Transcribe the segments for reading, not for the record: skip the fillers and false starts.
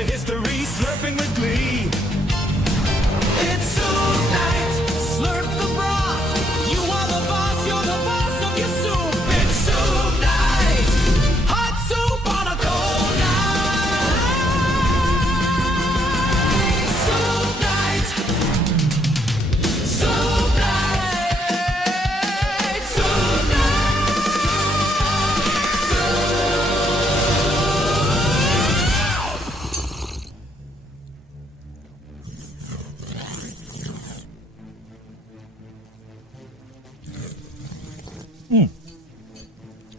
to history, slurping with glee. It's Soup Night, slurp the broth. You are the boss, you're the boss of your soup. It's Soup Night, hot soup on a cold night. Soup Night, Soup Night, Soup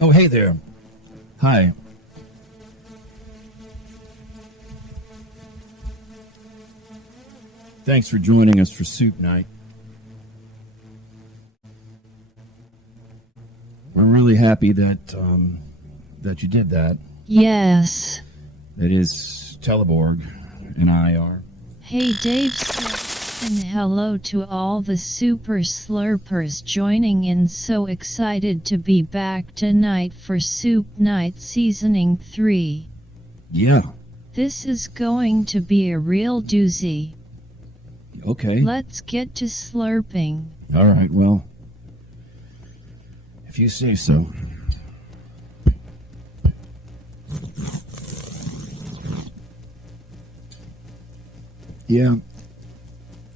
Oh, hey there. Hi. Thanks for joining us for Soup Night. We're really happy that you did that. Yes. That is, TELEBORG and I are. Hey Dave Slurps, and hello to all the super slurpers joining in. So excited to be back tonight for Soup Night Seasoning 3. Yeah. This is going to be a real doozy. Okay. Let's get to slurping. All right, well, if you say so. Yeah,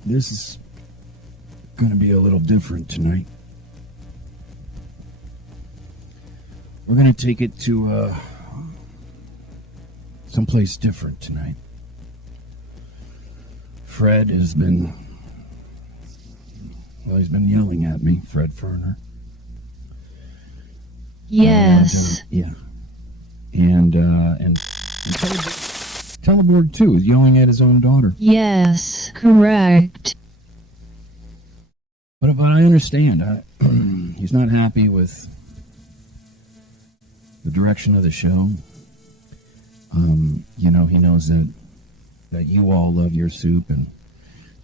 this is going to be a little different tonight. We're going to take it to someplace different tonight. Fred has been, well, he's been yelling at me, Fred Ferner. Yes. Yeah. And TELEBORG too is yelling at his own daughter. Yes, correct. But I understand. He's not happy with the direction of the show. You know, he knows that you all love your soup, and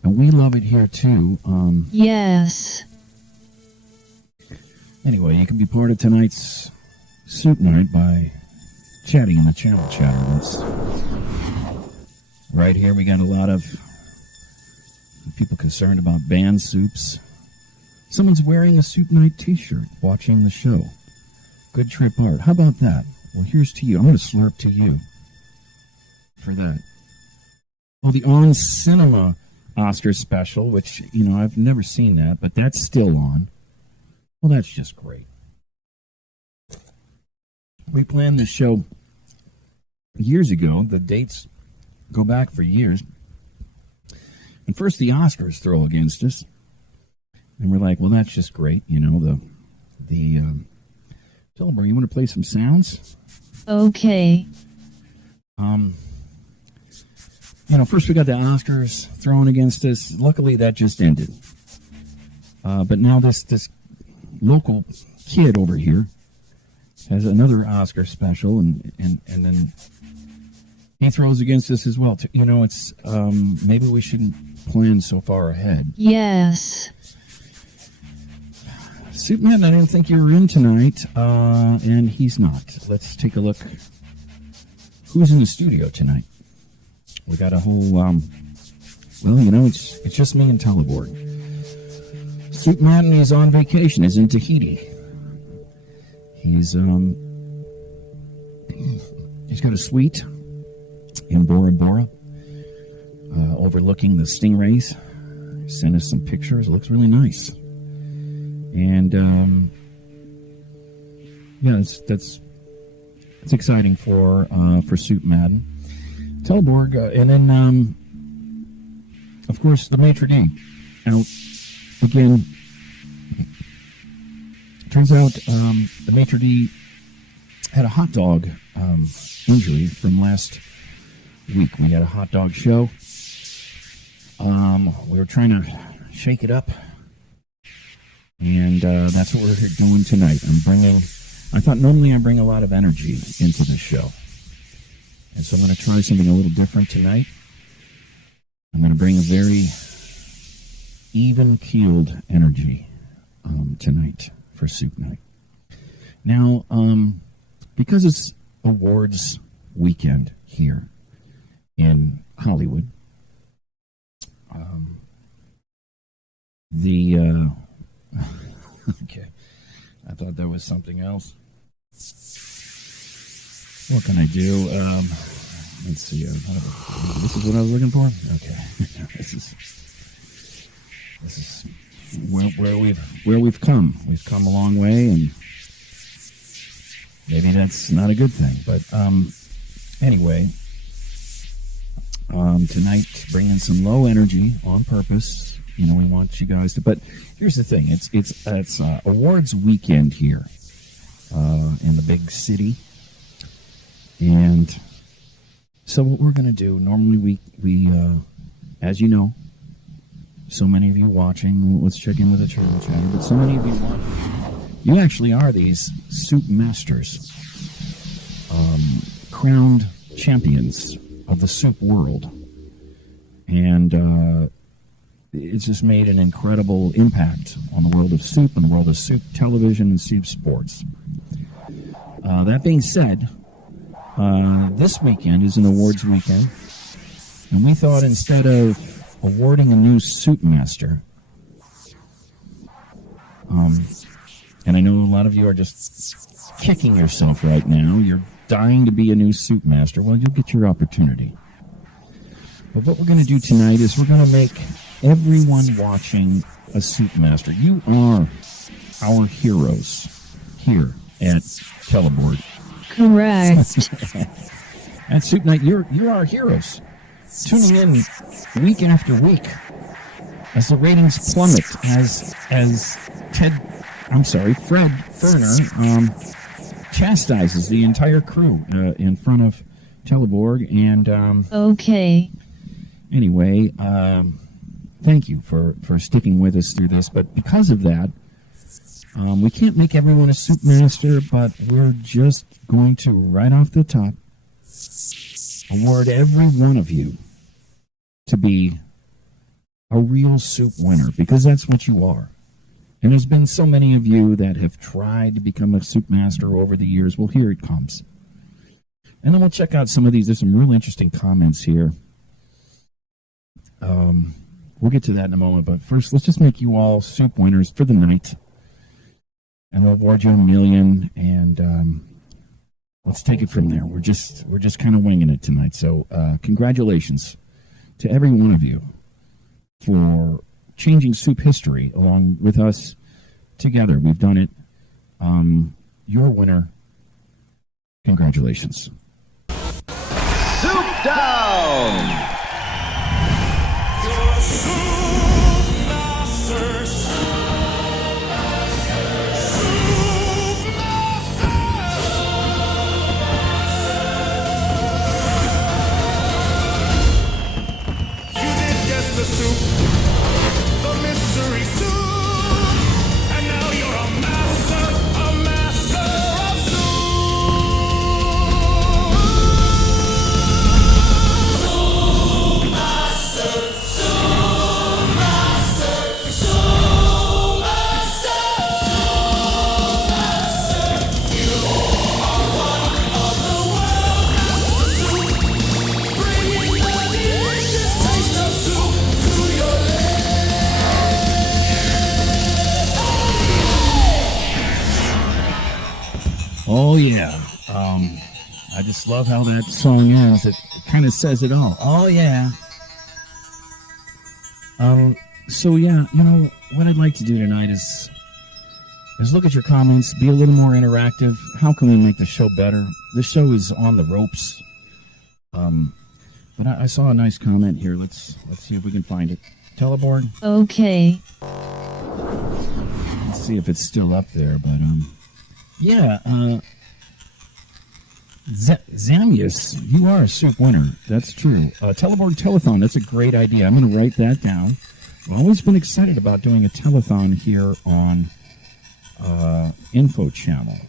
we love it here too. Yes. Anyway, you can be part of tonight's Soup Night by chatting in the channel chatter. That's right here. We got a lot of people concerned about banned soups. Someone's wearing a Soup Night t-shirt watching the show. Good trip art. How about that? Well, here's to you. I'm going to slurp to you for that. Well, the On Cinema Oscar special, which, you know, I've never seen that, but that's still on. Well, that's just great. We planned this show years ago. The dates go back for years. And first the Oscars throw against us. And we're like, well, that's just great. You know, the TELEBORG, you want to play some sounds? Okay. You know, first we got the Oscars thrown against us. Luckily, that just ended. But now this local kid over here has another Oscar special, and then he throws against us as well. You know, it's maybe we shouldn't plan so far ahead. Yes. Superman, I didn't think you were in tonight, and he's not. Let's take a look. Who's in the studio tonight? We got a whole, well, you know, it's just me and TELEBORG. Superman is on vacation. He's in Tahiti. He's got a suite in Bora Bora, overlooking the stingrays. Sent us some pictures. It looks really nice. And yeah, that's exciting for Soup Madden. TELEBORG, and then of course the maitre d'. Now, again, turns out the maitre d' had a hot dog injury from last week. We had a hot dog show. We were trying to shake it up, and that's what we're doing tonight. I thought normally I bring a lot of energy into the show, and so I'm going to try something a little different tonight. I'm going to bring a very even-keeled energy tonight for Soup Night. Now, because it's awards weekend here, in Hollywood. The okay, I thought there was something else. What can I do? Let's see. This is what I was looking for. Okay, this is where we've come. We've come a long way, and maybe that's not a good thing. But anyway, tonight bringing some low energy on purpose. You know, we want you guys to. But here's the thing: it's awards weekend here in the big city, and so what we're going to do. Normally, we as you know, so many of you watching. Let's check in with the turtle chatter. But so many of you watching, you actually are these soup masters, crowned champions of the soup world, and it's just made an incredible impact on the world of soup and the world of soup television and soup sports. That being said, this weekend is an awards weekend, and we thought instead of awarding a new soup master, and I know a lot of you are just kicking yourself right now. You're dying to be a new soup master. Well, you'll get your opportunity. But what we're going to do tonight is we're going to make everyone watching a soup master. You are our heroes here at Teleboard. Correct. At Soup Nite, you're our heroes. Tuning in week after week as the ratings plummet, as Fred Ferner chastises the entire crew in front of Teleborg. And Okay. anyway, thank you for sticking with us through this. But because of that, we can't make everyone a soup master, but we're just going to, right off the top, award every one of you to be a real soup winner, because that's what you are. And there's been so many of you that have tried to become a soup master over the years. Well, here it comes. And then we'll check out some of these. There's some really interesting comments here. We'll get to that in a moment, but first, let's just make you all soup winners for the night, and we'll award you $1 million, and let's take it from there. We're just kind of winging it tonight. So, congratulations to every one of you for changing soup history along with us together. We've done it. You're a winner. Congratulations. Soup down! The soup, the mystery soup, and now you're a master of soup. You are one of the world masters of soup, bringing the delicious taste of soup. Oh, yeah. I just love how that song ends. It kind of says it all. Oh, yeah. So, yeah, you know, what I'd like to do tonight is look at your comments, be a little more interactive. How can we make the show better? The show is on the ropes. But I saw a nice comment here. Let's see if we can find it. Teleboard? Okay. Let's see if it's still up there, but, yeah, Zamius, you are a soup winner. That's true. Teleborg telethon, that's a great idea. I'm going to write that down. I've always been excited about doing a telethon here on Infochammel.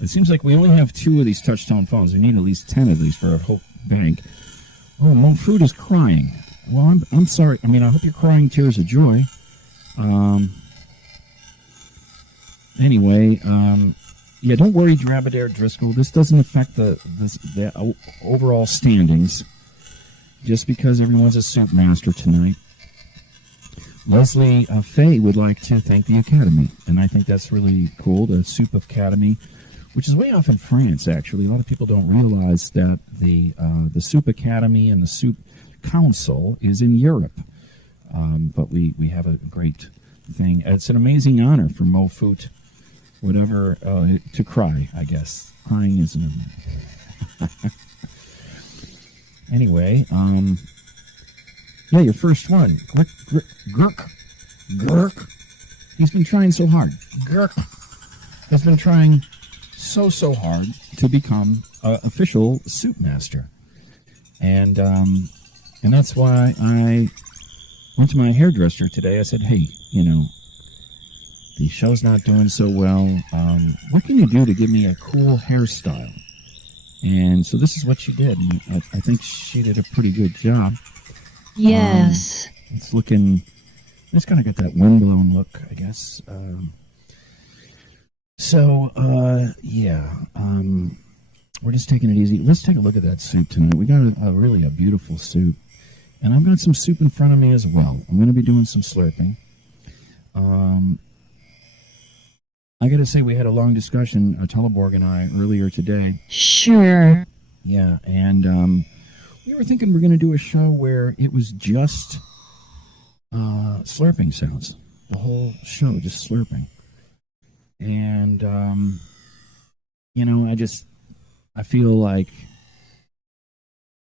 It seems like we only have 2 of these touch-tone phones. We need at least 10 of these for a whole bank. Oh, Mo Fruit is crying. Well, I'm sorry. I mean, I hope you're crying tears of joy. Anyway, yeah, don't worry, Draadair Driscoll. This doesn't affect the overall standings. just because everyone's a soup master tonight, Leslie Faye would like to thank the Academy, and I think that's really cool, the Soup Academy, which is way off in France, actually. A lot of people don't realize that the Soup Academy and the Soup Council is in Europe, but we have a great thing. It's an amazing honor for Mo Foot, whatever, to cry, I guess. Crying isn't Anyway, yeah, your first one. Gurk. He's been trying so hard. Gurk has been trying so hard to become an official soup master. And that's why I went to my hairdresser today. I said, hey, the show's not doing so well. What can you do to give me a cool hairstyle? And so this is what she did. And I think she did a pretty good job. Yes. It's kind of got that windblown look, I guess. We're just taking it easy. Let's take a look at that soup tonight. We got really a beautiful soup. And I've got some soup in front of me as well. I'm going to be doing some slurping. I got to say, we had a long discussion, TELEBORG and I, earlier today. Sure. Yeah, and we were thinking we're going to do a show where it was just slurping sounds. The whole show, just slurping. And, I feel like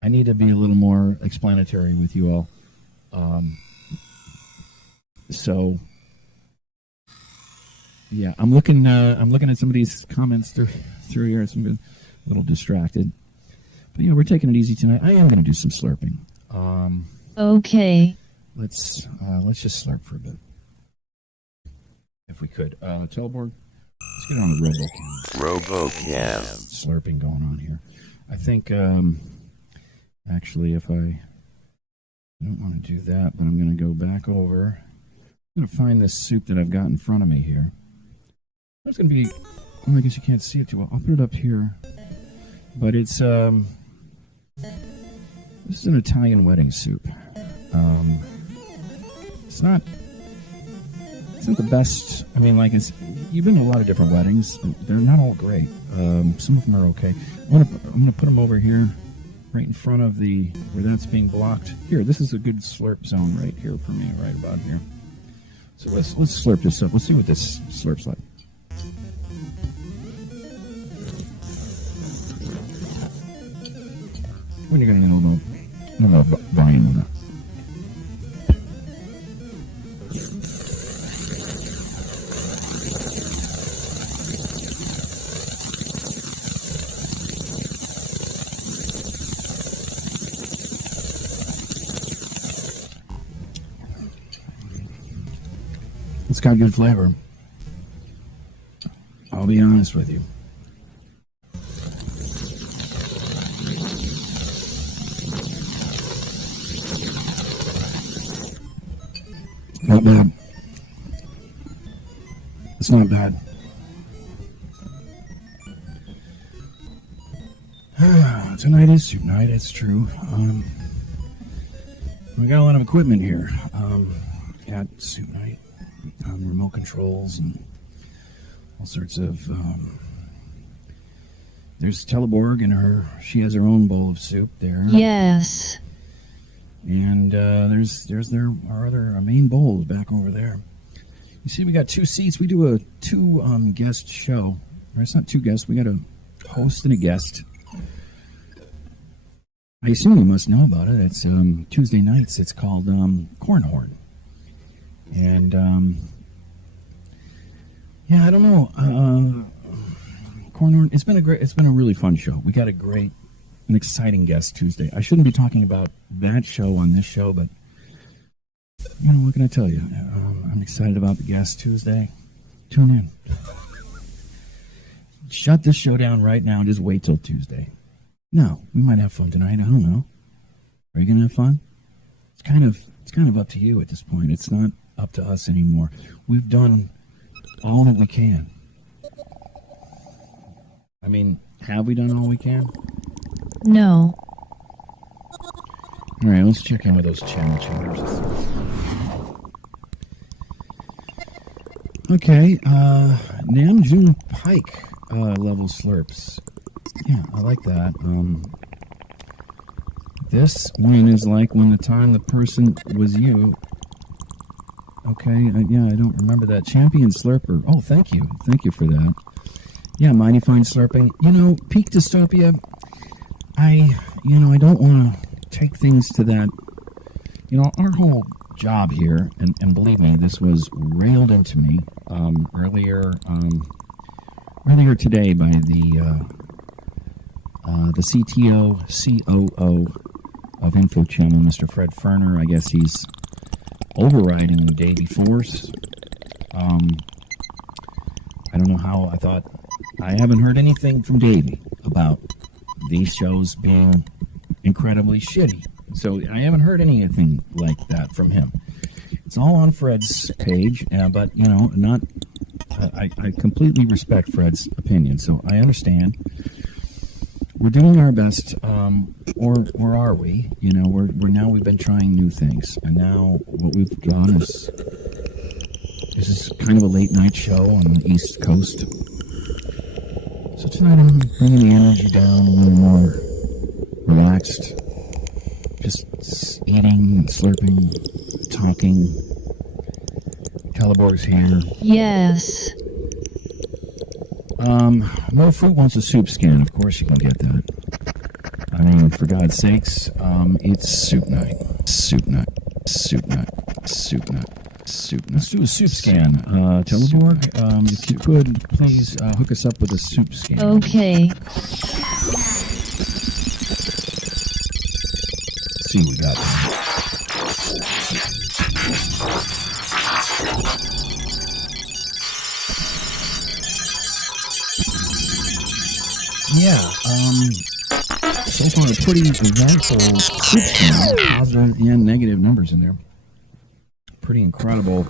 I need to be a little more explanatory with you all. Yeah, I'm looking at some of these comments through here. So I'm a little distracted. But we're taking it easy tonight. I am going to do some slurping. Okay. Let's just slurp for a bit, if we could. Teleborg, let's get on the RoboCam. Slurping going on here. I think actually, if I don't want to do that, but I'm going to go back over. I'm going to find this soup that I've got in front of me here. It's going to be, I guess you can't see it too well. I'll put it up here. But it's, this is an Italian wedding soup. It's not the best. I mean, you've been to a lot of different weddings. They're not all great. Some of them are okay. I'm going to put them over here, right in front of where that's being blocked. Here, this is a good slurp zone right here for me, right about here. So let's slurp this up. Let's see what this slurps like. When you're going to get a little volume on that. It's got good flavor. I'll be honest with you. Not bad. It's not bad. Tonight is Soup Night, it's true. We got a lot of equipment here at Soup Night. Remote controls and all sorts of... there's Teleborg and she has her own bowl of soup there. Yes. And there's our main bowls back over there. You see, we got 2 seats. We do a 2 guest show. Or it's not 2 guests. We got a host and a guest. I assume you must know about it. It's Tuesday nights. It's called Cornhorn. And I don't know. Cornhorn. It's been a really fun show. We got an exciting guest Tuesday. I shouldn't be talking about that show on this show, but what can I tell you? I'm excited about the guest Tuesday. Tune in. Shut this show down right now and just wait till Tuesday. No, we might have fun tonight. I don't know. Are you gonna have fun? It's kind of up to you at this point. It's not up to us anymore. We've done all that we can. I mean, have we done all we can? No. All right, let's check in with those channel chambers. Okay, Namjoon Pike level slurps. Yeah, I like that. This one is like when the time the person was you. Okay, yeah, I don't remember that. Champion Slurper. Oh, thank you. Thank you for that. Yeah, Mighty Fine Slurping. You know, Peak Dystopia, I don't want to take things to that. You know, our whole job here, and believe me, this was railed into me earlier today by the CTO, COO of Infochammel, Mr. Fred Ferner. I guess he's overriding Davey Force. I don't know how. I haven't heard anything from Davey about these shows being incredibly shitty. So I haven't heard anything like that from him. It's all on Fred's page, but you know, I completely respect Fred's opinion, so I understand. We're doing our best, or are we? You know, we've been trying new things, and now what we've done is this is kind of a late night show on the East Coast. So tonight I'm bringing the energy down, a little more relaxed, just eating, slurping, talking. Teleborg's here. Yes. No Fruit wants a soup scan. Of course you can get that. I mean, for God's sakes, it's Soup Night. Soup Night. Soup Night. Soup Night. Soup Night. Let's do a soup scan. Teleborg, if you could, please hook us up with a soup scan. Okay. Let's see what we got. Yeah, so far a pretty eventful soup scan. Positive and negative numbers in there. Pretty incredible.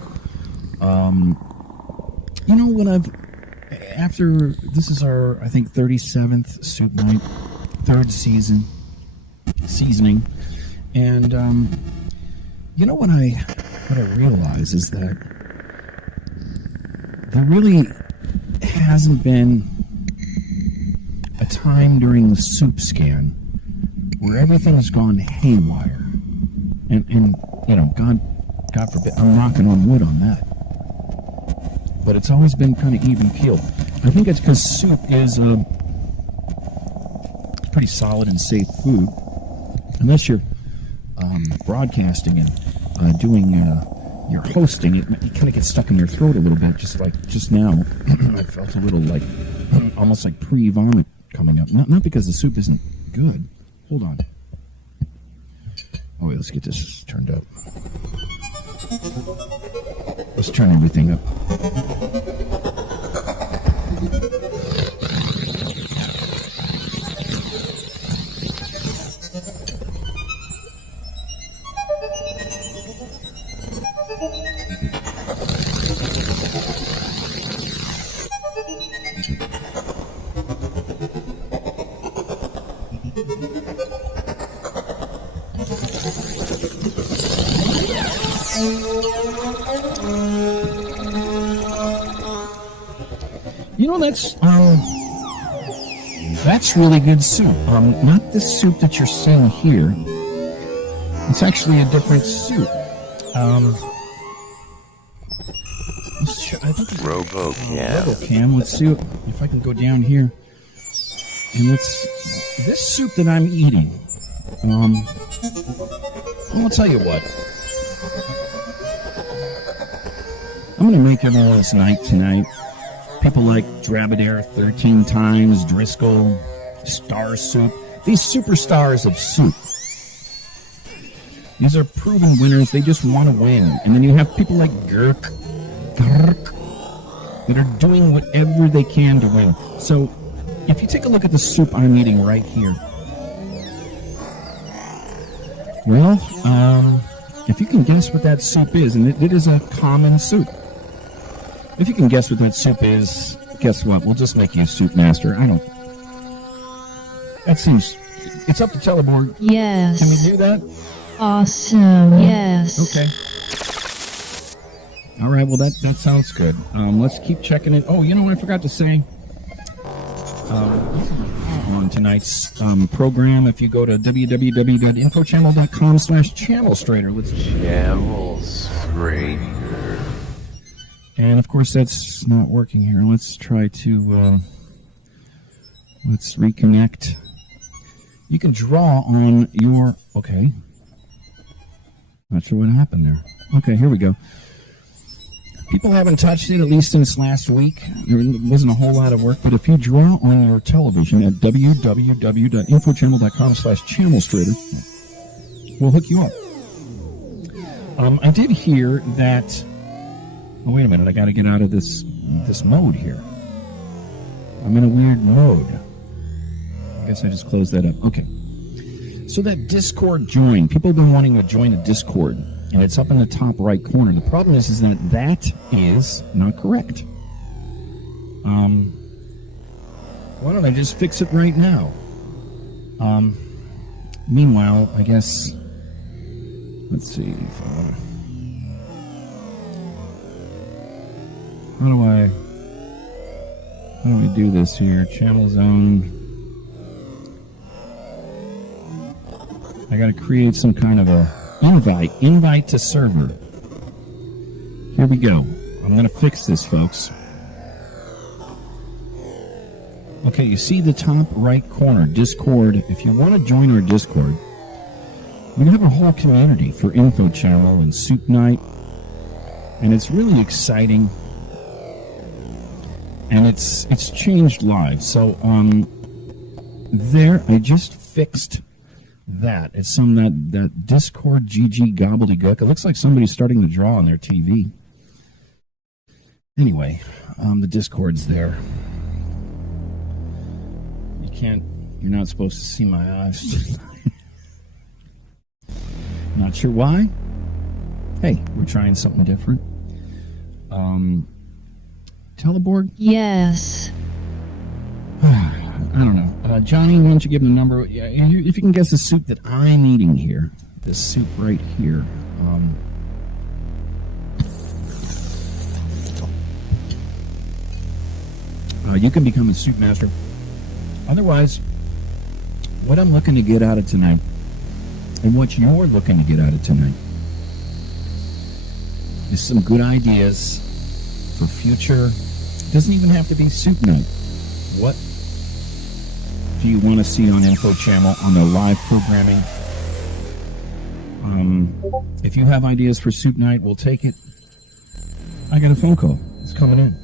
You know what after, this is our, I think, 37th Soup Night, third seasoning. And, you know what I realize is that there really hasn't been a time during the soup scan where everything's gone haywire, and you know, God forbid, I'm knocking on wood on that, but it's always been kind of even keeled. I think it's because soup is a pretty solid and safe food, unless you're broadcasting and doing your hosting. It kind of gets stuck in your throat a little bit, just like just now. I felt a little like almost like pre-vomit coming up. Not because the soup isn't good. Hold on. Oh wait, let's get this turned up. Let's turn everything up. You know, that's really good soup. Not the soup that you're seeing here. It's actually a different soup. RoboCam. Let's see if I can go down here. And this soup that I'm eating. I'll tell you what. I'm gonna make it all this night tonight. People like Draadair 13 times, Driscoll, Star Soup. These superstars of soup. These are proven winners. They just want to win. And then you have people like Gurk, that are doing whatever they can to win. So, if you take a look at the soup I'm eating right here. Well, if you can guess what that soup is, and it is a common soup. If you can guess what that soup is, guess what? We'll just make you a soup master. That seems... It's up to Teleborg. Yes. Can we do that? Awesome. Yes. Okay. All right, well, that sounds good. Let's keep checking it. Oh, you know what I forgot to say? On tonight's program, if you go to www.infochammel.com/channelstrader, let's Camel Strader. And of course, that's not working here. Let's try to let's reconnect. You can draw on your. Okay. Not sure what happened there. Okay, here we go. People haven't touched it, at least since last week. There wasn't a whole lot of work, but if you draw on your television at www.infochammel.com/channelstrader, we'll hook you up. I did hear that. Oh, wait a minute! I got to get out of this mode here. I'm in a weird mode. I guess I just closed that up. Okay. So that Discord join, people have been wanting to join the Discord. And it's up in the top right corner. The problem is that is not correct. Why don't I just fix it right now? Meanwhile, I guess, let's see if I want to. How do I do this here? Channel zone. I got to create some kind of a invite to server. Here we go. I'm going to fix this, folks. Okay, you see the top right corner, Discord. If you want to join our Discord, we have a whole community for Infochammel and Soup Nite, and it's really exciting, and it's changed lives. So there, I just fixed that. It's some that Discord GG gobbledygook. It looks like somebody's starting to draw on their TV. Anyway, the Discord's there. You're not supposed to see my eyes. Not sure why. Hey, we're trying something different. Teleborg? Yes. I don't know. Johnny, why don't you give him the number? Yeah, if you can guess the soup that I'm eating here, this soup right here. You can become a soup master. Otherwise, what I'm looking to get out of tonight, and what you're looking to get out of tonight, is some good ideas for future. It doesn't even have to be Soup Night. What do you want to see on Infochammel on their live programming? If you have ideas for Soup Night, we'll take it. I got a phone call. It's coming in.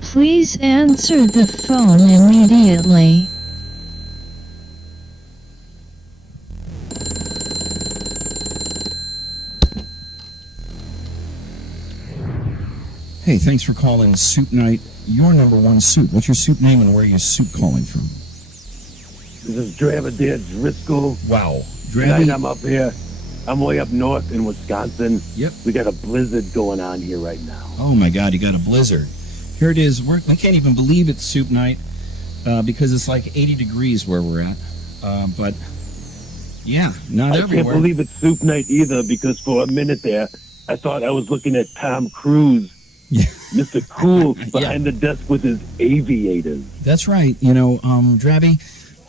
Please answer the phone immediately. Hey, thanks for calling Soup Night, your number one soup. What's your soup name and where are you soup calling from? This is Draadair Driscoll. Wow. Tonight I'm up here. I'm way up north in Wisconsin. Yep. We got a blizzard going on here right now. Oh my God, you got a blizzard. Here it is. We can't even believe it's Soup Night because it's like 80 degrees where we're at. But yeah, not everywhere. I can't believe it's Soup Night either because for a minute there, I thought I was looking at Tom Cruise, Yeah. Mr. Cool, behind the desk with his aviators. That's right. You know, Drabby,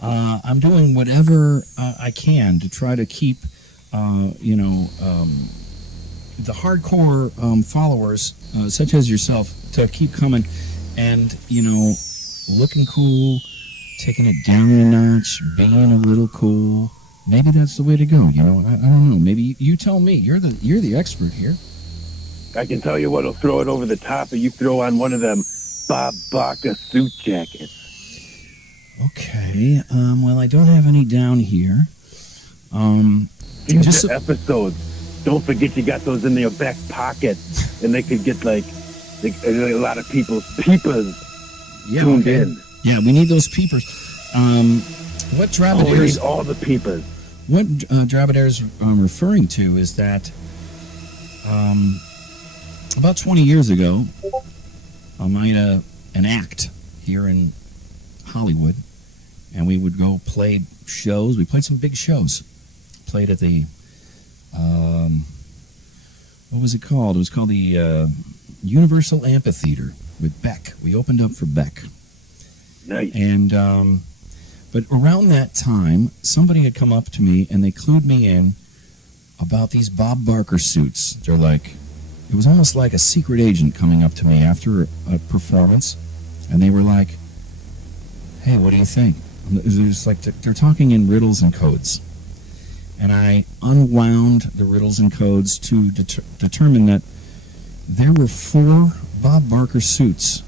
I'm doing whatever I can to try to keep, the hardcore followers, such as yourself, to keep coming and, looking cool, taking it down a notch, being a little cool. Maybe that's the way to go. I don't know. Maybe you tell me. You're the expert here. I can tell you what'll throw it over the top if you throw on one of them Bob Barker suit jackets. Okay. Well, I don't have any down here. Future episodes. Don't forget you got those in your back pocket, and they could get a lot of people's peepers tuned in. Yeah, we need those peepers. What Draadair's all the peepers. What Draadair's referring to is that about 20 years ago, I made an act here in Hollywood, and we would go play shows. We played some big shows. Played at the, what was it called? It was called the Universal Amphitheater with Beck. We opened up for Beck. Nice. And, but around that time, somebody had come up to me and they clued me in about these Bob Barker suits. They're like, it was almost like a secret agent coming up to me after a performance, and they were like, hey, what do you think? They're just like, they're talking in riddles and codes. And I unwound the riddles and codes to determine that there were 4 Bob Barker suits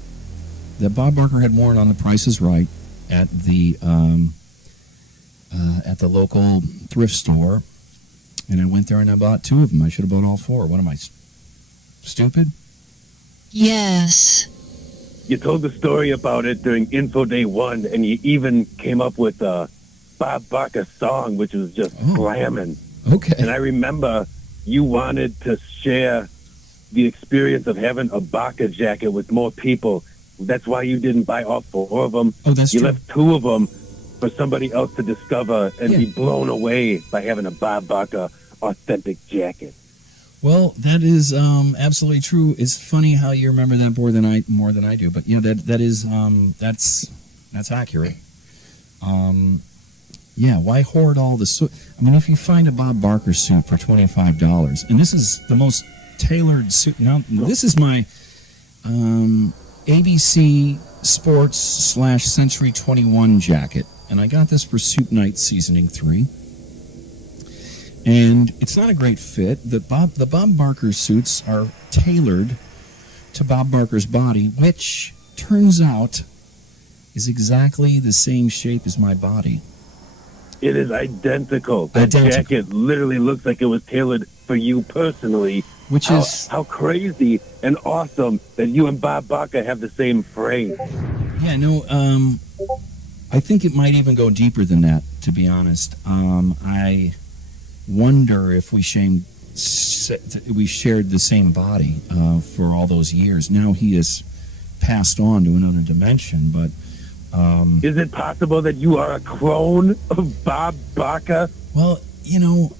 that Bob Barker had worn on The Price is Right at the local thrift store. And I went there and I bought 2 of them. I should have bought all 4. What am I, stupid? Yes. You told the story about it during Info Day 1, and you even came up with a Bob Barker song, which was just slamming. Okay. And I remember you wanted to share the experience of having a Barker jacket with more people. That's why you didn't buy all 4 of them. Oh, that's you true. left 2 of them for somebody else to discover and be blown away by having a Bob Barker authentic jacket. Well, that is absolutely true. It's funny how you remember that more than I do, but you know that is that's accurate. Yeah, why hoard all the suit? I mean, if you find a Bob Barker suit for $25, and this is the most tailored suit. Now, this is my ABC Sports / Century 21 jacket, and I got this for Soup Nite Seasoning 3. And it's not a great fit. The Bob Barker suits are tailored to Bob Barker's body, which turns out is exactly the same shape as my body. It is identical. That Identical. jacket literally looks like it was tailored for you personally. Which is... How crazy and awesome that you and Bob Barker have the same frame. Yeah, no, I think it might even go deeper than that, to be honest. I wonder if we shared the same body for all those years. Now he has passed on to another dimension, but... is it possible that you are a clone of Bob Barker? Well, you know,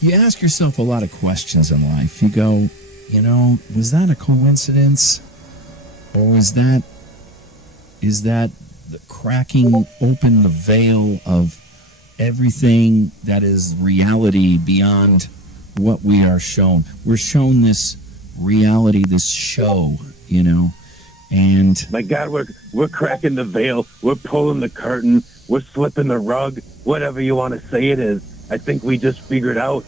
you ask yourself a lot of questions in life. You go, you know, was that a coincidence? Or is that the cracking open the veil of everything that is reality beyond what we are shown? We're shown this reality, this show, you know, and... My God, we're cracking the veil. We're pulling the curtain. We're slipping the rug. Whatever you want to say it is. I think we just figured out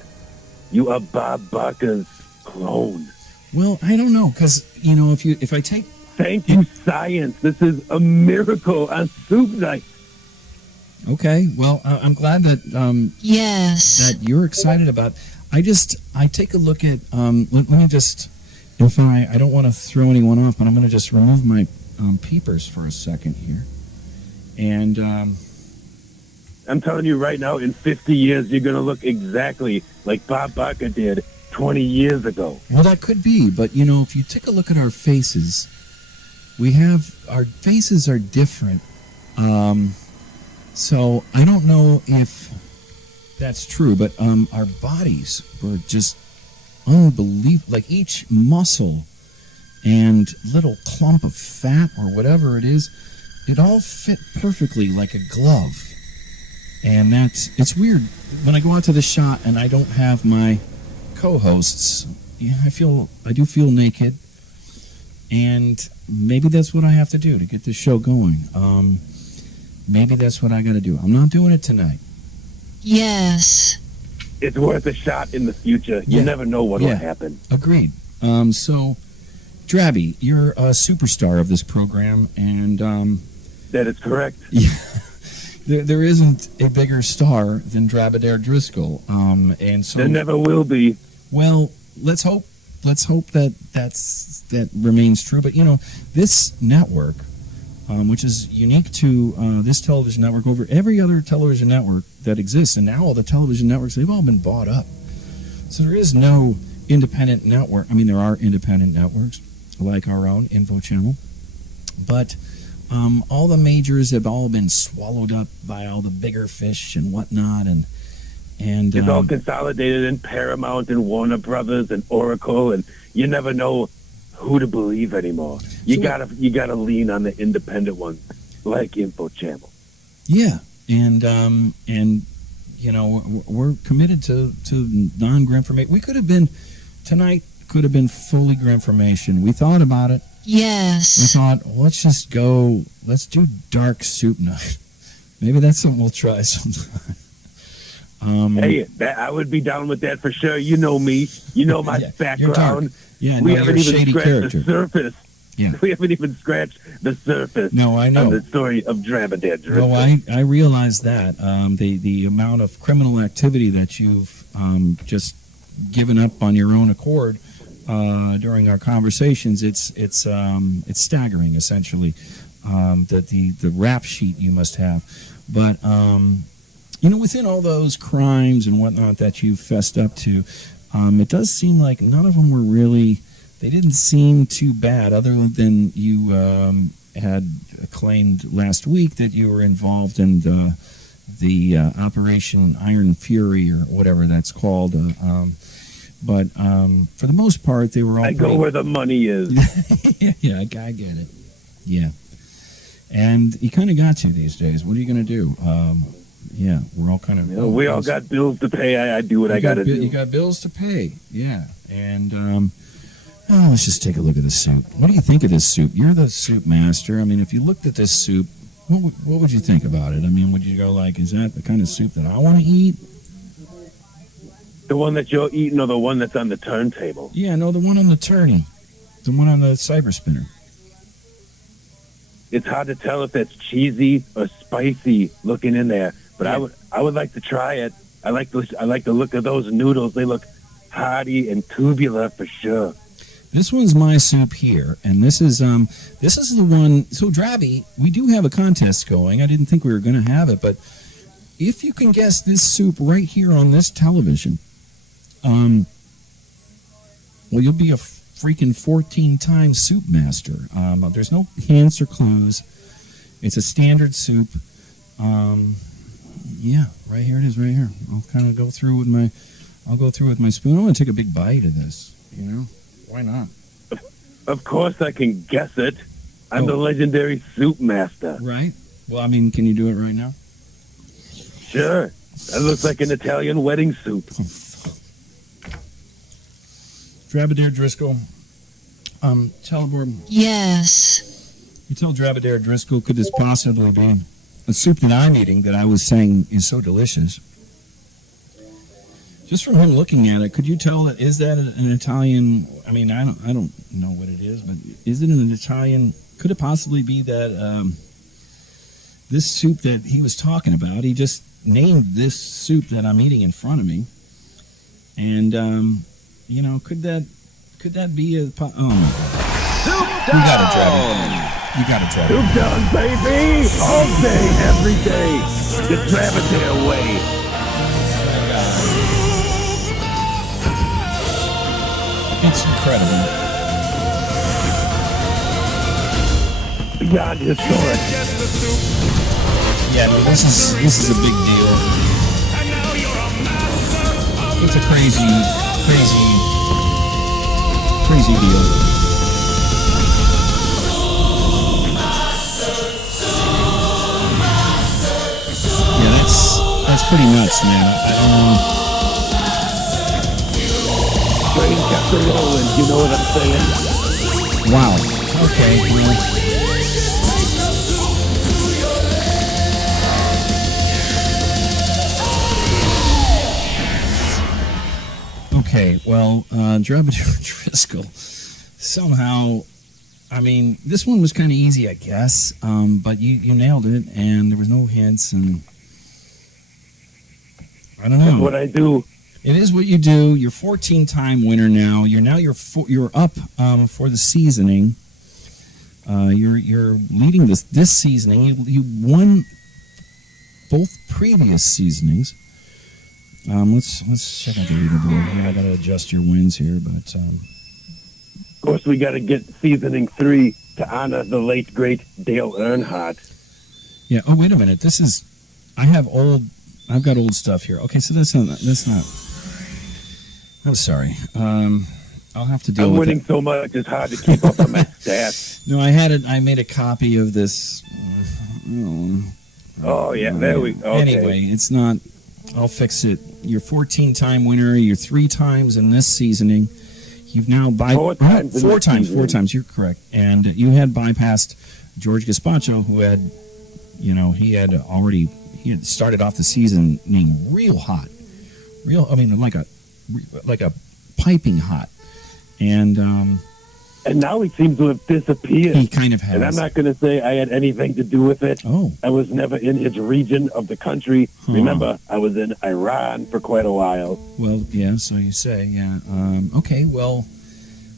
you are Bob Barker's clone. Well, I don't know, because, you know, if I take... Thank you, science. This is a miracle on Soup Nite. Okay, well, I'm glad that Yes. that you're excited about. I take a look at let me just, if I don't want to throw anyone off, but I'm going to just remove my peepers for a second here, and I'm telling you right now, in 50 years, you're going to look exactly like Bob Barker did 20 years ago. well, that could be, but you know, if you take a look at our faces, our faces are different. So I don't know if that's true, but our bodies were just unbelievable. Like each muscle and little clump of fat or whatever it is, it all fit perfectly like a glove. And it's weird. When I go out to the shot and I don't have my co-hosts, yeah, I do feel naked. And maybe that's what I have to do to get this show going. Maybe that's what I got to do. I'm not doing it tonight. Yes. It's worth a shot in the future. You Yeah. never know what will Yeah. happen. Agreed. So, Drabby, you're a superstar of this program, and That is correct. there isn't a bigger star than Draadair Driscoll. And so There never will be. Well, let's hope that remains true. But you know, this network, which is unique to this television network over every other television network that exists, and now all the television networks, they've all been bought up. So there is no independent network. I mean, there are independent networks like our own Infochammel, but all the majors have all been swallowed up by all the bigger fish and whatnot, and It's all consolidated in Paramount and Warner Brothers and Oracle, and you never know who to believe anymore. You gotta lean on the independent ones, like Infochammel. yeah, and you know, we're committed to non-Grimformation. We could have been tonight. Could have been fully Grimformation. We thought about it. We Yes. thought, let's just go. Let's do Dark Soup Night. Maybe that's something we'll try sometime. Hey, I would be down with that for sure. You know me. You know my Yeah, you're dark. background. Yeah, We no, haven't you're a even shady scratched character. the surface. Yeah. We haven't even scratched the surface No, I know. on the story of Draadair Driscoll. Well, I realize that the amount of criminal activity that you've just given up on your own accord during our conversations, it's staggering, essentially. The rap sheet you must have, but you know, within all those crimes and whatnot that you've fessed up to, it does seem like none of them were really. They didn't seem too bad, other than you had claimed last week that you were involved in the Operation Iron Fury or whatever that's called. But for the most part, they were all. I go where the money is. yeah, I get it. Yeah, and he kind of got you these days. What are you going to do? Yeah, we're all kind of. You know, we all got bills to pay. I do what I got to do. You got bills to pay. Yeah, and. Let's just take a look at the soup. What do you think of this soup? You're the soup master. I mean, if you looked at this soup, what would you think about it? I mean, would you go like, is that the kind of soup that I want to eat? The one that you're eating or the one that's on the turntable? Yeah, no, the one on the tourney. The one on the cyber spinner. It's hard to tell if that's cheesy or spicy looking in there, but Yeah. I would like to try it. I like the look of those noodles. They look hearty and tubular for sure. This one's my soup here, and this is the one. So, Drabby, we do have a contest going. I didn't think we were going to have it, but if you can guess this soup right here on this television, well, you'll be a freaking 14-time soup master. There's no hints or clues. It's a standard soup. Yeah, right here it is. Right here. I'll kind of go through with my spoon. I want to take a big bite of this. You know. Why not? Of course I can guess it. I'm the legendary soup master. Right? Well, I mean, can you do it right now? Sure. That looks like an Italian wedding soup. Draadair Driscoll. Teleboard. Yes. You tell Draadair Driscoll, could this possibly be a soup that I'm eating that I was saying is so delicious? Just from him looking at it, could you tell that is that an Italian? I mean, I don't know what it is, but is it an Italian? Could it possibly be that this soup that he was talking about? He just named this soup that I'm eating in front of me, and you know, could that be a? Oh my God! You gotta try it. You gotta try it. Soup done, baby! All day, every day. The Draadair way. It's incredible. Beyond historic. Yeah, I mean, this is a big deal. It's a crazy deal. Yeah, that's pretty nuts, man. I don't know. Train kept it rolling, you know what I'm saying? Wow. Okay. Well, okay. Well, Draadair Driscoll. Somehow, I mean, this one was kind of easy, I guess. But you nailed it, and there was no hints, and I don't know. That's what I do. It is what you do. You're 14-time winner now. You're up for the seasoning. You're leading this seasoning. You won both previous seasonings. Let's check out the leaderboard. I gotta adjust your wins here, but Of course, we got to get seasoning 3 to honor the late great Dale Earnhardt. Yeah. Oh, wait a minute. I've got old stuff here. Okay, so that's not. I'm sorry. I'll have to deal I'm with winning it. so much; it's hard to keep up on my stats. No, I made a copy of this. Oh yeah, there we. Okay. Anyway, it's not. I'll fix it. You're 14-time winner. You're 3 times in this seasoning. You've now 4 times in this season. 4 times. You're correct. And you had bypassed George Gazpacho, who had, he had started off the seasoning real hot, like a piping hot, and now he seems to have disappeared. he kind of has. And I'm not going to say I had anything to do with it. Oh, I was never in his region of the country. Huh. Remember, I was in Iran for quite a while. well, yeah. So you say, yeah. Okay. Well,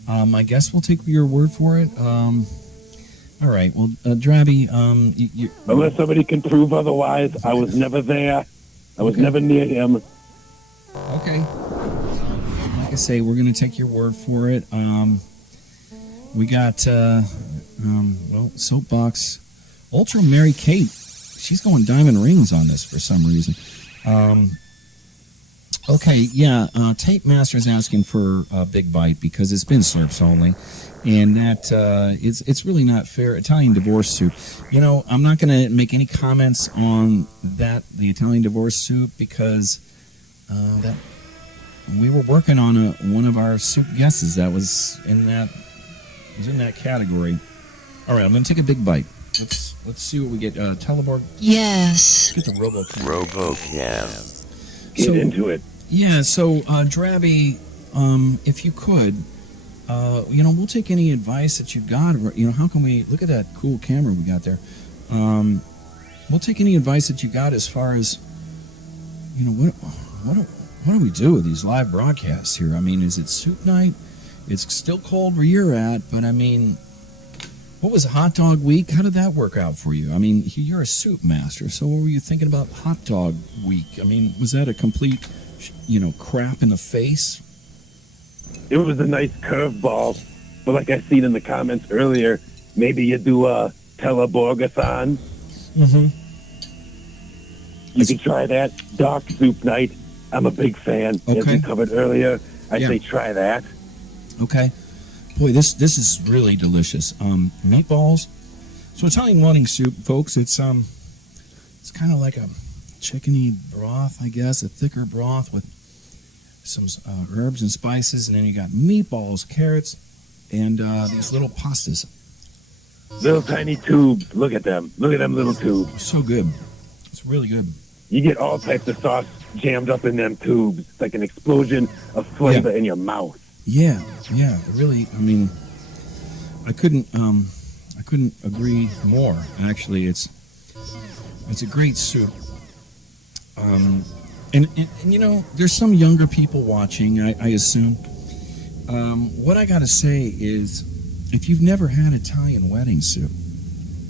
I guess we'll take your word for it. All right. Well, Drabby, Unless somebody can prove otherwise, I was never there. I was never near him. okay. Like I say, we're going to take your word for it. We got, Soapbox. Ultra Mary Kate. She's going diamond rings on this for some reason. Okay, yeah. Tape Master's asking for a big bite because it's been slurps only. And that it's really not fair. Italian divorce soup. I'm not going to make any comments on the Italian divorce soup, because that we were working on one of our soup guesses that was in that category. All right, I'm going to take a big bite. Let's see what we get. Teleborg. Yes. Let's get the RoboCam. RoboCam. Get into it. Yeah. So, Drabby, if you could. We'll take any advice that you've got. How can we look at that cool camera we got there? We'll take any advice that you got as far as, what do we do with these live broadcasts here? I mean, is it Soup Night? It's still cold where you're at, but I mean, what was Hot Dog Week? How did that work out for you? I mean, you're a soup master, so what were you thinking about Hot Dog Week? I mean, was that a complete, crap in the face? It was a nice curveball, but like I seen in the comments earlier, maybe you do a Teleborgathon. Mm-hmm. You can try that. Dark Soup Night. I'm a big fan. As Okay. we covered earlier, I Yeah. say try that. Okay. Boy, this is really delicious. Meatballs. So Italian wedding soup, folks, it's kind of like a chickeny broth, I guess, a thicker broth with some herbs and spices, and then you got meatballs, carrots, and these little pastas. Little tiny tubes. Look at them. Look at them little tubes. So good. It's really good. You get all types of sauce jammed up in them tubes. It's like an explosion of flavor in your mouth. Yeah, really. I mean, I couldn't agree more. Actually, it's a great soup. And there's some younger people watching, I assume. What I got to say is, if you've never had Italian wedding soup,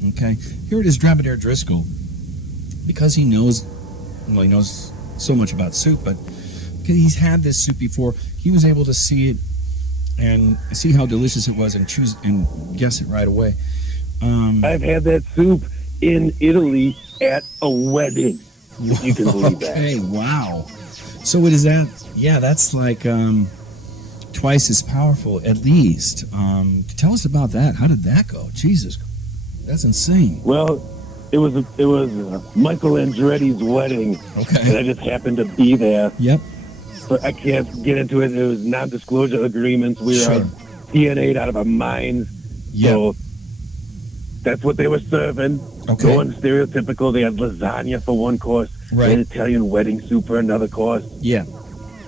okay, here it is, Draadair Driscoll, because he knows so much about soup, but because he's had this soup before, he was able to see it and see how delicious it was and choose and guess it right away. I've had that soup in Italy at a wedding. If you can believe that. Okay, wow. So what is that? Yeah, that's like twice as powerful, at least. Tell us about that. How did that go? Jesus, that's insane. Well, it was Michael Andretti's wedding, and Okay. I just happened to be there. Yep. But I can't get into it. It was non-disclosure agreements. We were Sure. DNA'd out of our minds. Yep. So that's what they were serving. Okay. Going stereotypical. They had lasagna for one course, Right. and Italian wedding soup for another course, Yeah.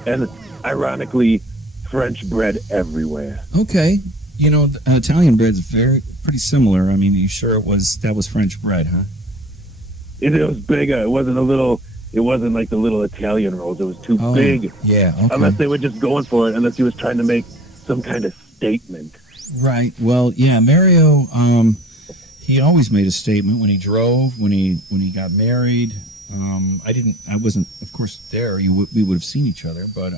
and ironically, French bread everywhere. Okay. Italian bread's pretty similar. I mean, you sure that was French bread, huh? It was bigger. It wasn't like the little Italian rolls. It was too Oh, big. yeah. Okay. Unless they were just going for it. Unless he was trying to make some kind of statement. Right. Well, yeah. Mario, he always made a statement when he drove, when he got married. I wasn't, of course, there. We would have seen each other, but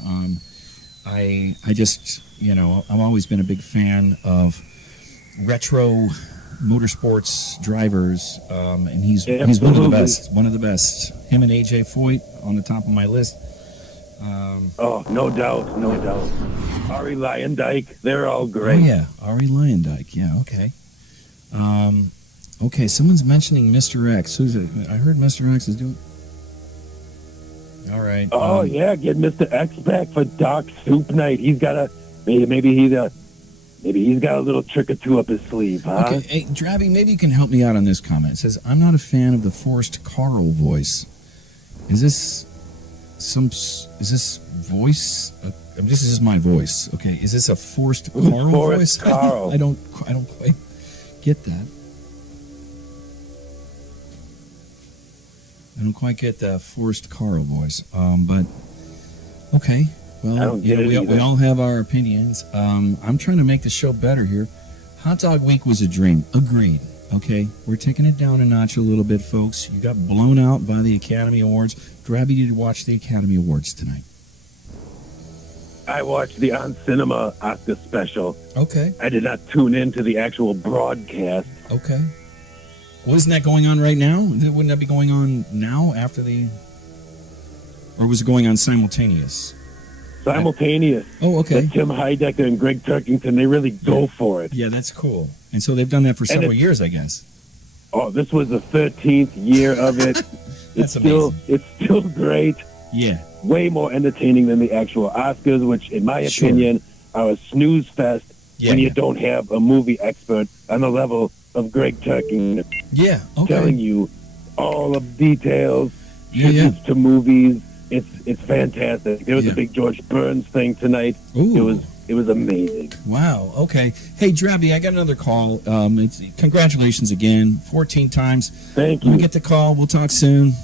I just, I've always been a big fan of retro motorsports drivers, and he's one of the Absolutely. best. One of the best. Him and AJ Foyt on the top of my list. Oh, no doubt, no doubt. Ari Lyondike, they're all Oh great. yeah, Ari Lyondike. Yeah, okay. Okay, someone's mentioning Mr. X. Who's it? I heard Mr. X is doing. All right. Oh yeah, get Mr. X back for Doc Soup Night. He's got a maybe he's got a little trick or two up his sleeve, huh? Okay, hey, Drabby, maybe you can help me out on this comment. It says, I'm not a fan of the forced Carl voice. Is this voice? This is my voice, okay? Is this a forced Carl voice? Forced Carl. I don't quite get that. I don't quite get the forced Carl voice. But, okay. I Well, don't get it we either. all have our opinions. I'm trying to make the show better here. Hot Dog Week was a dream. Agreed. Okay, we're taking it down a notch a little bit, folks. You got blown out by the Academy Awards. Drabby, did you watch the Academy Awards tonight? I watched the On Cinema Oscar special. Okay. I did not tune in to the actual broadcast. Okay. Well, isn't that going on right now? Wouldn't that be going on now after the... Or was it going on simultaneous? Simultaneous. Oh, okay. But Tim Heidecker and Greg Turkington, they really go for it. Yeah, that's cool. And so they've done that for several years, I guess. Oh, this was the 13th year of it. That's It's still great. Yeah. Way more entertaining than the actual Oscars, which, in my Sure. opinion, are a snooze fest Yeah, when you yeah. don't have a movie expert on the level of Greg Turkington Yeah, okay. telling you all of the details, Yeah, yeah. tributes to movies. It's fantastic. There was Yeah. a big George Burns thing tonight. Ooh. It was amazing. Wow. Okay. Hey, Drabby, I got another call. Congratulations again. 14 times. Thank Let me you. get the call. We'll talk soon.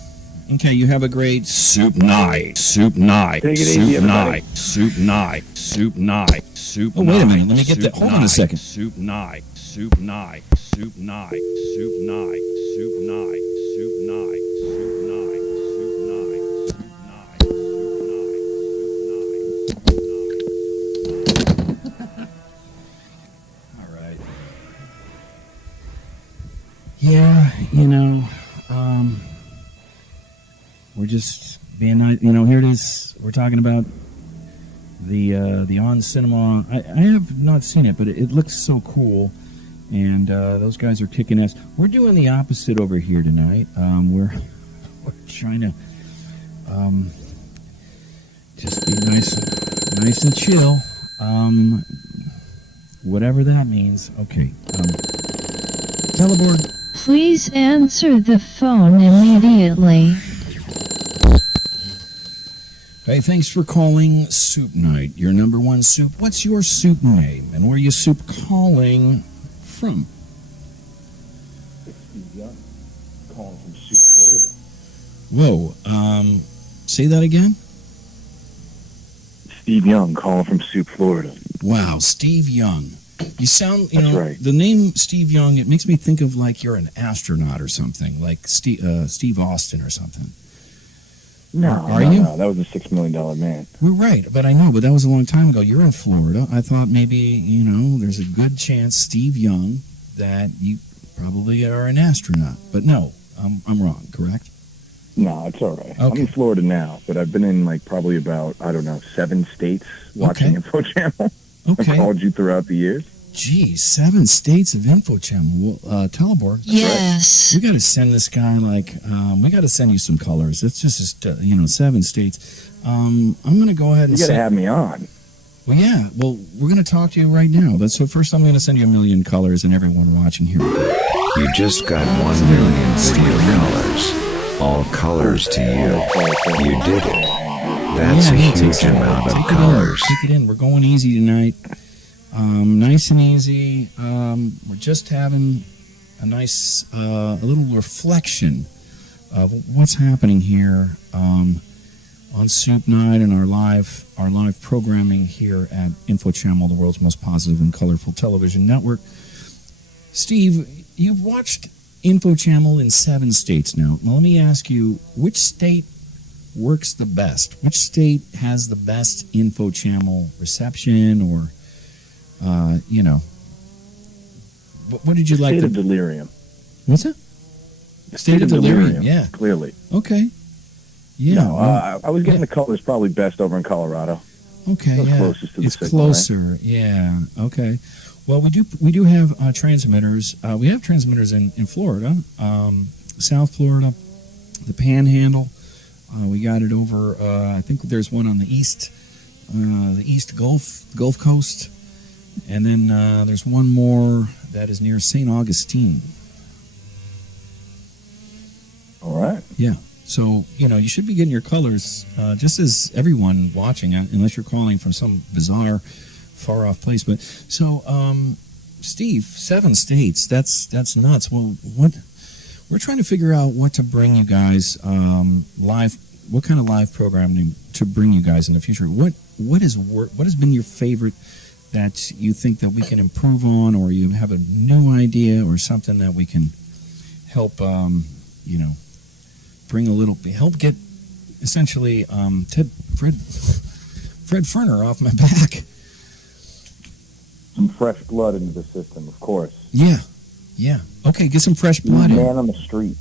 Okay, you have a great Soup Night. Soup Night. Take it easy, Soup everybody. Night. Soup Night. Soup Night. Soup Night. Oh, wait a minute. Let me get the... Hold on a second. Soup Night. Soup Night. Soup Night. Soup Night. Soup Night. Soup Night. Soup Night. Soup Night. Soup Night. Soup Night. All right. Yeah, we're just being nice. Here it is. We're talking about the On Cinema. I have not seen it, but it looks so cool. And those guys are kicking ass. We're doing the opposite over here tonight. We're trying to just be nice and chill. Whatever that means. Okay. Teleboard. Please answer the phone immediately. Hey, thanks for calling Soup Night, your number one soup. What's your soup name, and where are you soup calling from? Steve Young, calling from Soup, Florida. Whoa, say that again? Steve Young, calling from Soup, Florida. Wow, Steve Young. You sound, That's right. the name Steve Young, it makes me think of like you're an astronaut or something, like Steve Austin or something. Are you? No, that was a $6 million man. We're right, but I know, but that was a long time ago. You're in Florida. I thought maybe, there's a good chance, Steve Young, that you probably are an astronaut. But no, I'm wrong, correct? No, it's all right. Okay. I'm in Florida now, but I've been in probably about, 7 states watching Infochammel. Okay. I've called you throughout the years. Geez, 7 states of Infochammel. Teleborg. Yes. We got to send this guy, we got to send you some colors. It's just 7 states. I'm going to go ahead and You got to have me on. Well, yeah. Well, we're going to talk to you right now. So first I'm going to send you 1 million colors and everyone watching here. You just got 1 million steel colors. All colors to you. You did it. That's a huge amount of colors. Take it in. We're going easy tonight. Nice and easy. We're just having a nice, a little reflection of what's happening here on Soup Night and our live programming here at Infochammel, the world's most positive and colorful television network. Steve, you've watched Infochammel in 7 states now. Now, let me ask you, which state works the best? Which state has the best Infochammel reception, or what did you like? State of delirium. What's that? State of delirium. Yeah. Clearly. Okay. Yeah. No, I was getting the colors probably best over in Colorado. Okay. It's Yeah. closest to the It's signal, closer. Right? Yeah. Okay. Well, we do have transmitters. We have transmitters in Florida, South Florida, the Panhandle. We got it over. I think there's one on the east Gulf Coast, and then there's one more that is near St. Augustine. All right. Yeah. So, you should be getting your colors, just as everyone watching, unless you're calling from some bizarre, far-off place. But so, Steve, 7 states. That's nuts. Well, we're trying to figure out what to bring you guys live. What kind of live programming to bring you guys in the future? What has been your favorite that you think that we can improve on, or you have a new idea or something that we can help bring help get essentially Fred Ferner off my back. Some fresh blood into the system, of course. Yeah. Okay, get some fresh blood in. Man on the street.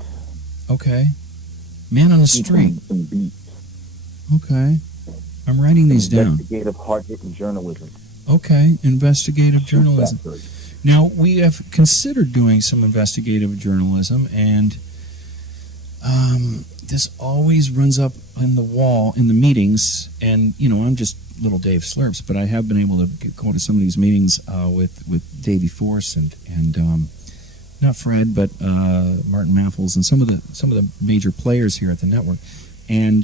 Okay. Man on the street. Some beats. Okay. I'm writing these down. Investigative, hard-hitting journalism. Okay, investigative journalism. Factory. Now, we have considered doing some investigative journalism, and this always runs up in the wall in the meetings, and, I'm just little Dave Slurps, but I have been able to go to some of these meetings with Davey Force and not Fred, but Martin Maffles and some of the major players here at the network, and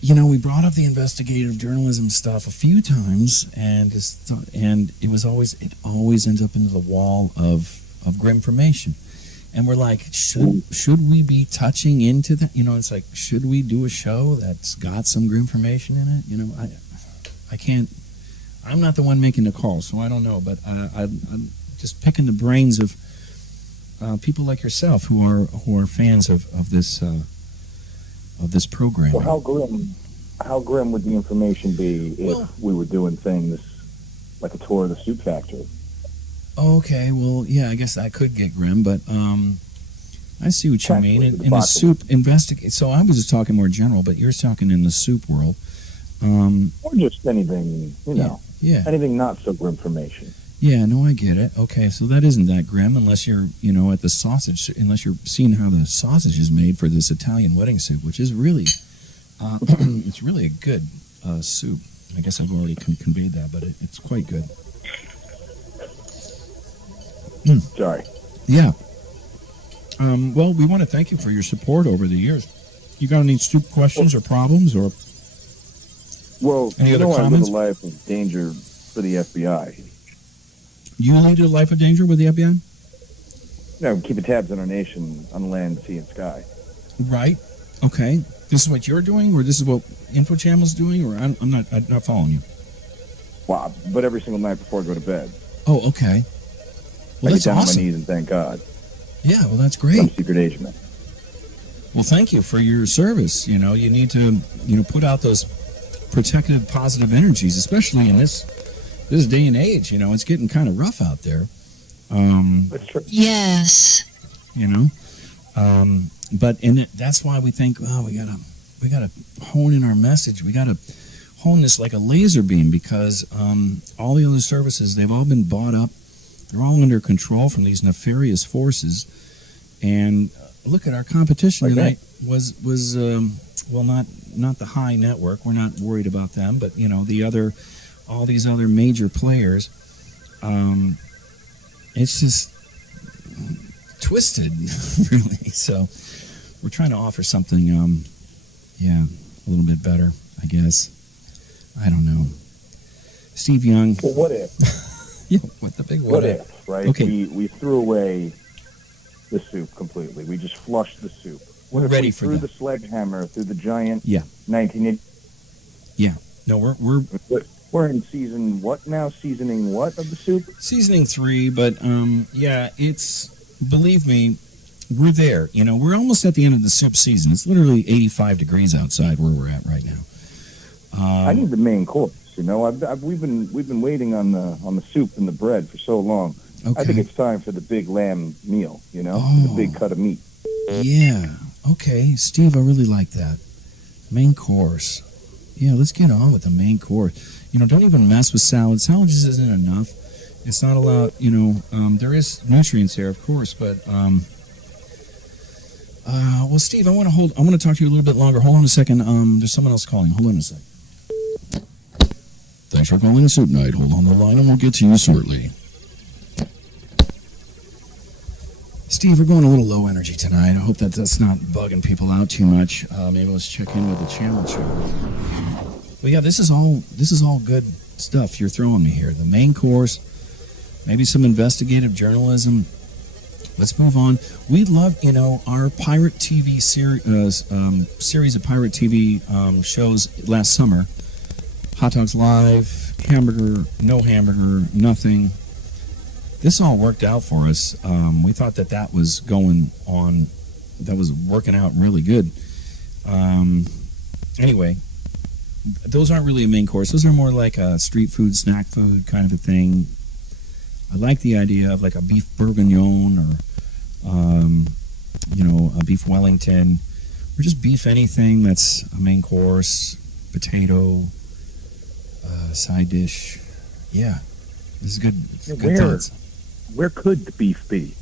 we brought up the investigative journalism stuff a few times, and it always ends up into the wall of grimformation. And we're like, should we be touching into that? It's like, should we do a show that's got some grimformation in it? I can't. I'm not the one making the call, so I don't know. But I'm just picking the brains of people like yourself who are fans of this program. Well, how grim would the information be if we were doing things like a tour of the Soup Factory? Okay, well, yeah, I guess that could get grim, but I see what you mean. In the soup investigate. So I was just talking more general, but you're talking in the soup world, or just anything, yeah, anything not so grimformation. Yeah, no, I get it. Okay, so that isn't that grim unless you're, at the sausage, unless you're seeing how the sausage is made for this Italian wedding soup, which is really, it's really a good soup. I guess I've already conveyed that, but it's quite good. Sorry. Yeah. Well, we want to thank you for your support over the years. You got any soup questions or problems or any other comments? I live a life of danger for the FBI. You lead a life of danger with the FBI? No, keeping tabs on our nation on land, sea, and sky. Right. Okay. This is what you're doing, or this is what Infochammel's doing, or I'm not following you. Wow, but every single night before I go to bed. Oh, okay. Well, I that's get down awesome. on my knees and thank God. Yeah, well, that's great. I'm secret agent. Well, thank you for your service. You need to, put out those protective, positive energies, especially in this day and age. It's getting kind of rough out there. That's true. Yes. But that's why we think, we gotta hone in our message. We gotta hone this like a laser beam, because all the other services, they've all been bought up. They're all under control from these nefarious forces. And look at our competition tonight was not the High Network. We're not worried about them, but all these other major players. It's just twisted, really. So we're trying to offer something, a little bit better, I guess. I don't know. Steve Young. Well, what if? Yeah, what the big what if, right? Okay. We threw away the soup completely. We just flushed the soup. We're ready for that. Through the sledgehammer, through the giant 1980. Yeah. No, we're in season what now? Seasoning what of the soup? Seasoning 3, but it's, believe me, we're there. You know, we're almost at the end of the soup season. It's literally 85 degrees outside where we're at right now. I need the main course. You know, we've been waiting on the soup and the bread for so long. Okay. I think it's time for the big lamb meal. You know, the big cut of meat. Yeah. Okay, Steve, I really like that. Main course. Yeah, let's get on with the main course. You know, don't even mess with salad. Salad just isn't enough. It's not allowed, you know, there is nutrients there, of course, but, well, Steve, I want to talk to you a little bit longer. Hold on a second. There's someone else calling. Hold on a sec. Thanks for calling Soup Nite. Hold on the line and we'll get to you shortly. Steve, we're going a little low energy tonight. I hope that that's not bugging people out too much. Maybe let's check in with the channel show. But yeah, this is all good stuff you're throwing me here. The main course, maybe some investigative journalism. Let's move on. We love, you know, our pirate TV series of pirate TV shows last summer. Hot Dogs Live, Hamburger, No Hamburger, Nothing. This all worked out for us. We thought that was going on, that was working out really good. Anyway, those aren't really a main course. Those are more like a street food, snack food kind of a thing. I like the idea of like a beef bourguignon or, you know, a beef Wellington, or just beef anything that's a main course, potato, side dish. Yeah, this is good. Good thoughts. Where could the beef be?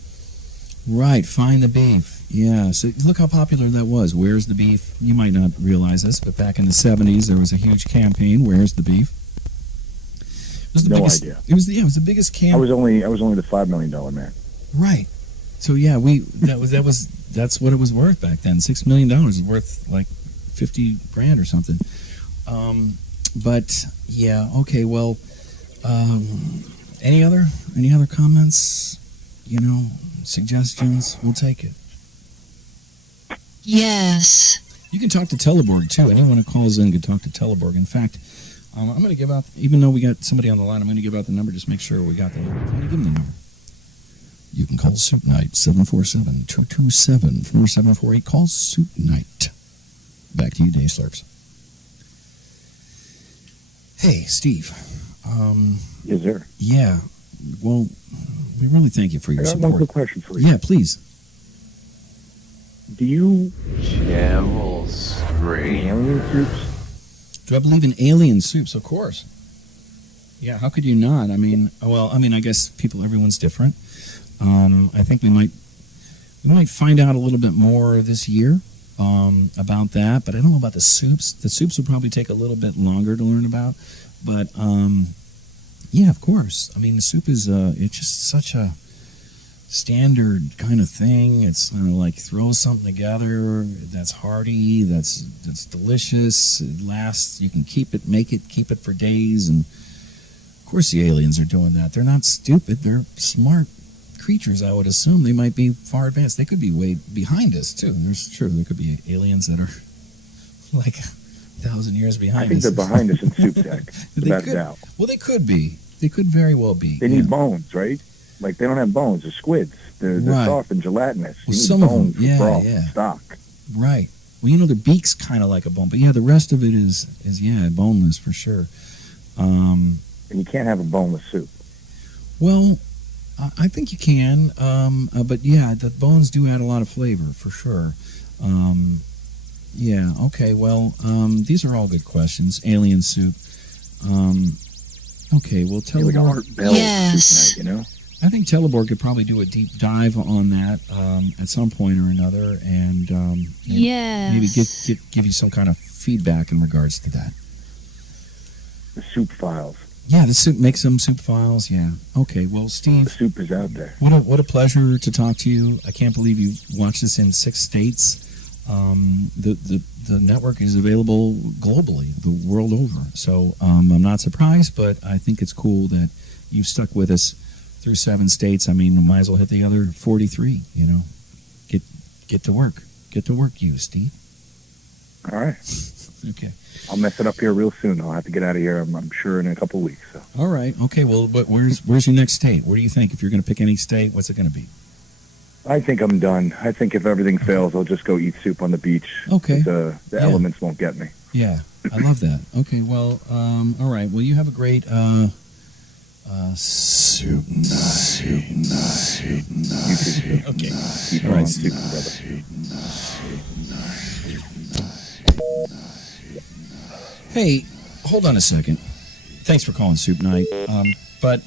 Right, find the beef. Yeah, so look how popular that was. Where's the beef? You might not realize this, but back in the 70s, there was a huge campaign. Where's the beef? It was the biggest, idea. It was the biggest campaign. I was only the $5 million man. Right. So yeah, that's what it was worth back then. $6 million was worth like 50 grand or something. But yeah, okay. Well, any other comments? You know, suggestions? We'll take it. Yes. You can talk to Teleborg too. Anyone who calls in can talk to Teleborg. In fact, I'm going to give out, even though we got somebody on the line, I'm going to give out the number. Just make sure we got the number. I'm going to give them the number. You can call Soup Nite, 747-227-4748. Call Soup Nite. Back to you, Dave Slurps. Hey, Steve. Yes, sir. Yeah. Well, we really thank you for your I got support. one quick question for you. Yeah, please. Do you Camel scream. alien soups? Do I believe in alien soups? Of course. Yeah, how could you not? I mean, well, I guess everyone's different. I think we might find out a little bit more this year about that, but I don't know about the soups. The soups will probably take a little bit longer to learn about, but yeah, of course. I mean, the soup is it's just such a standard kind of thing. It's kind of like throw something together that's hearty, that's delicious. It lasts. You can keep it for days. And of course, the aliens are doing that. They're not stupid. They're smart creatures. I would assume they might be far advanced. They could be way behind us too. There's true. There could be aliens that are like 1,000 years behind us. I think they're behind us in soup tech. Without a doubt. Well, they could be. They could very well be. They need bones, right? Like, they don't have bones. They're squids. They're soft and gelatinous. Well, you need some bones of them, for broth and stock. Right. Well, you know, their beak's kind of like a bone, but yeah, the rest of it is boneless for sure. And you can't have a boneless soup. Well, I think you can, but yeah, the bones do add a lot of flavor for sure. Yeah. Okay. Well, these are all good questions. Alien soup. Okay. Well, Like Teleborg. Art Bell Yes. soup night, you know? I think Teleborg could probably do a deep dive on that at some point or another, and Yes. maybe give you some kind of feedback in regards to that. The soup files. Yeah, the soup, make some soup files. Yeah. Okay. Well, The Steve, soup is out there. what a pleasure to talk to you. I can't believe you watched this in 6 states. The network is available globally, the world over. So I'm not surprised, but I think it's cool that you've stuck with us through 7 states. I mean, we might as well hit the other 43. You know, get to work. Get to work, you Steve. All right. Okay. I'll mess it up here real soon. I'll have to get out of here, I'm sure, in a couple of weeks. So. All right. Okay. Well, but where's your next state? Where do you think? If you're going to pick any state, what's it going to be? I think I'm done. I think if everything fails, I'll just go eat soup on the beach. Okay. The elements won't get me. Yeah, I love that. Okay, well, all right. Well, you have a great soup night. Soup night. Okay. Keep All on right. soup, brother. Hey, hold on a second. Thanks for calling Soup Night. But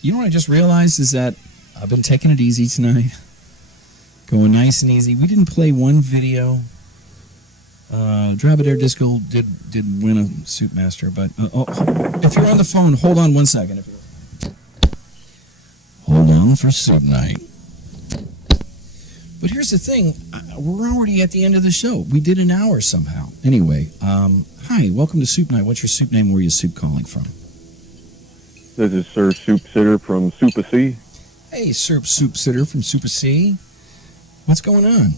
you know what I just realized is that I've been taking it easy tonight. Going nice and easy. We didn't play one video. Draadair Driscoll did win a Soup Master, but if you're on the phone, hold on one second. Hold on for Soup Night. But here's the thing, we're already at the end of the show. We did an hour somehow. Anyway, hi, welcome to Soup Night. What's your soup name? Where are you soup calling from? This is Sir Soup Sitter from Super C. Hey, Soup Sitter from Super C. What's going on?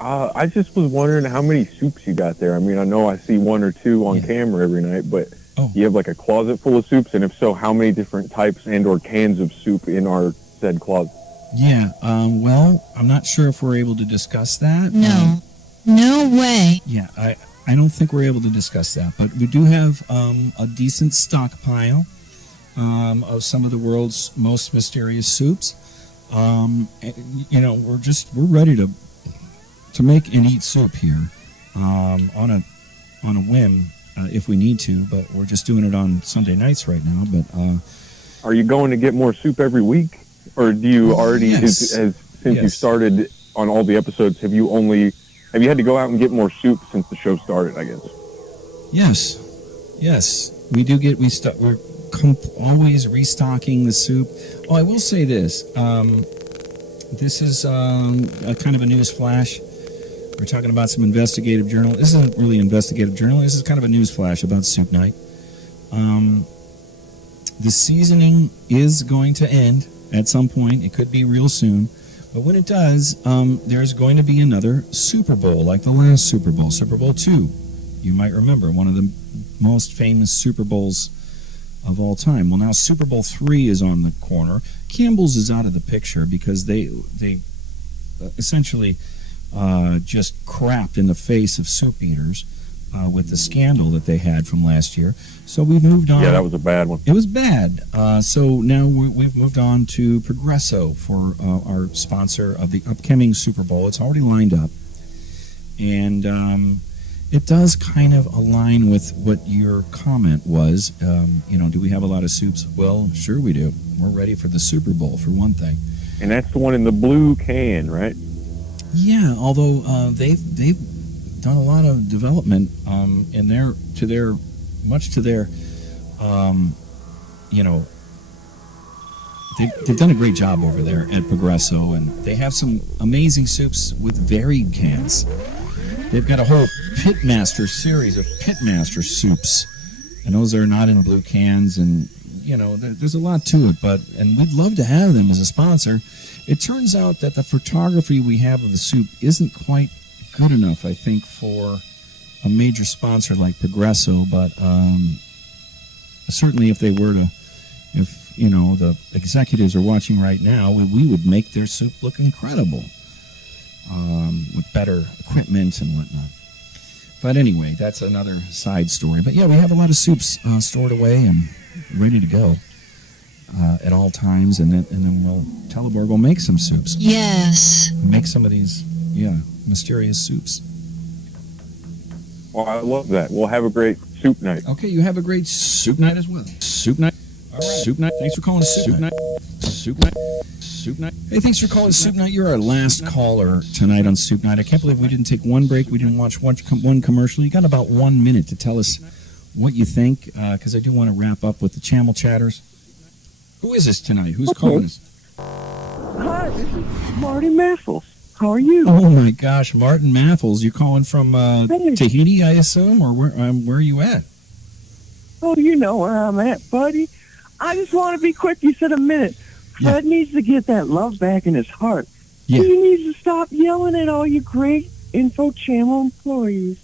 I just was wondering how many soups you got there. I mean, I know I see one or two on camera every night, but you have like a closet full of soups, and if so, how many different types and or cans of soup in our said closet? Yeah, well, I'm not sure if we're able to discuss that. No. No way. Yeah, I don't think we're able to discuss that, but we do have a decent stockpile of some of the world's most mysterious soups. You know, we're ready to make and eat soup here on a whim if we need to, but we're just doing it on Sunday nights right now. But are you going to get more soup every week, or do you already? Yes. Since you started on all the episodes, have you had to go out and get more soup since the show started? I guess. Yes, we do get. We're always restocking the soup. Oh, I will say this. This is a kind of a news flash. We're talking about some investigative journal. This isn't really investigative journal. This is kind of a news flash about Soup Night. The seasoning is going to end at some point. It could be real soon. But when it does, there's going to be another Super Bowl, like the last Super Bowl, Super Bowl II. You might remember, one of the most famous Super Bowls of all time. Well, now Super Bowl III is on the corner. Campbell's is out of the picture because they essentially just crapped in the face of soup eaters with the scandal that they had from last year. So we've moved on. Yeah, that was a bad one. It was bad. So now we've moved on to Progresso for our sponsor of the upcoming Super Bowl. It's already lined up. And it does kind of align with what your comment was. You know, do we have a lot of soups? Well, sure we do. We're ready for the Super Bowl, for one thing. And that's the one in the blue can, right? Yeah, although they've done a lot of development much to their you know, they've done a great job over there at Progresso, and they have some amazing soups with varied cans. They've got a whole Pitmaster series of Pitmaster soups, and those are not in blue cans, and you know, there's a lot to it, and we'd love to have them as a sponsor. It turns out that the photography we have of the soup isn't quite good enough, I think, for a major sponsor like Progresso, but certainly if the executives are watching right now, we would make their soup look incredible with better equipment and whatnot. But anyway, that's another side story. But yeah, we have a lot of soups stored away and ready to go at all times, and then TELEBORG will make some soups. Yes. Make some of these, mysterious soups. Well, I love that. We'll have a great soup night. Okay, you have a great soup night as well. Soup night. All right. Soup night. Thanks for calling Soup Night. Soup night. Soup night. Hey, thanks for calling Soup Night. You're our last caller tonight on Soup Night. I can't believe we didn't take one break. We didn't watch one commercial. You got about 1 minute to tell us what you think, because I do want to wrap up with the Chammel Chatters. Who is this tonight? Who's calling us? Hi, this is Marty Maffles. How are you? Oh my gosh, Martin Maffles. You calling from Tahiti, I assume, or where are you at? Oh, you know where I'm at, buddy. I just want to be quick. You said a minute. Fred needs to get that love back in his heart. Yeah. He needs to stop yelling at all you great Infochammel employees.